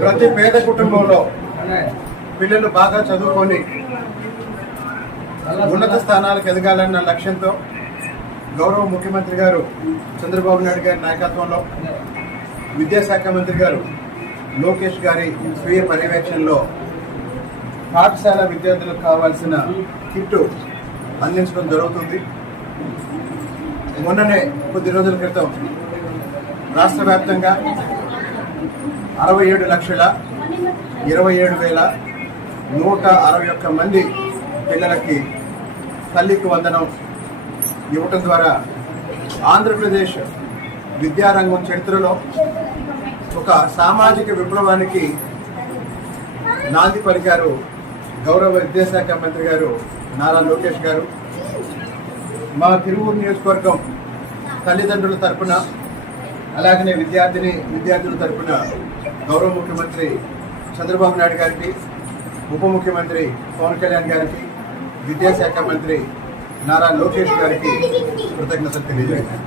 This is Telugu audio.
ప్రతి పేద కుటుంబంలో పిల్లలు బాగా చదువుకొని ఉన్నత స్థానాలకు ఎదగాలన్న లక్ష్యంతో గౌరవ ముఖ్యమంత్రి గారు చంద్రబాబు నాయుడు గారి నాయకత్వంలో విద్యాశాఖ మంత్రి గారు లోకేష్ గారి స్వీయ పర్యవేక్షణలో పాఠశాల విద్యార్థులకు కావాల్సిన కిట్టు అందించడం జరుగుతుంది. మొన్ననే కొద్ది రోజుల క్రితం రాష్ట్ర వ్యాప్తంగా 67,27,161 మంది పిల్లలకి తల్లికి వందనం ఇవ్వటం ద్వారా ఆంధ్రప్రదేశ్ విద్యారంగం చరిత్రలో ఒక సామాజిక విప్లవానికి నాంది పలికారు గౌరవ విద్యాశాఖ మంత్రి గారు నారా లోకేష్ గారు. మా తిరువూరు నియోజకవర్గం తల్లిదండ్రుల తరపున అలాగనే విద్యార్థుల తరపున గౌరవ ముఖ్యమంత్రి చంద్రబాబు నాయుడు గారికి, ఉప ముఖ్యమంత్రి పవన్ కళ్యాణ్ గారికి, విద్యాశాఖ మంత్రి నారా లోకేష్ గారికి కృతజ్ఞతలు తెలియజేస్తాను.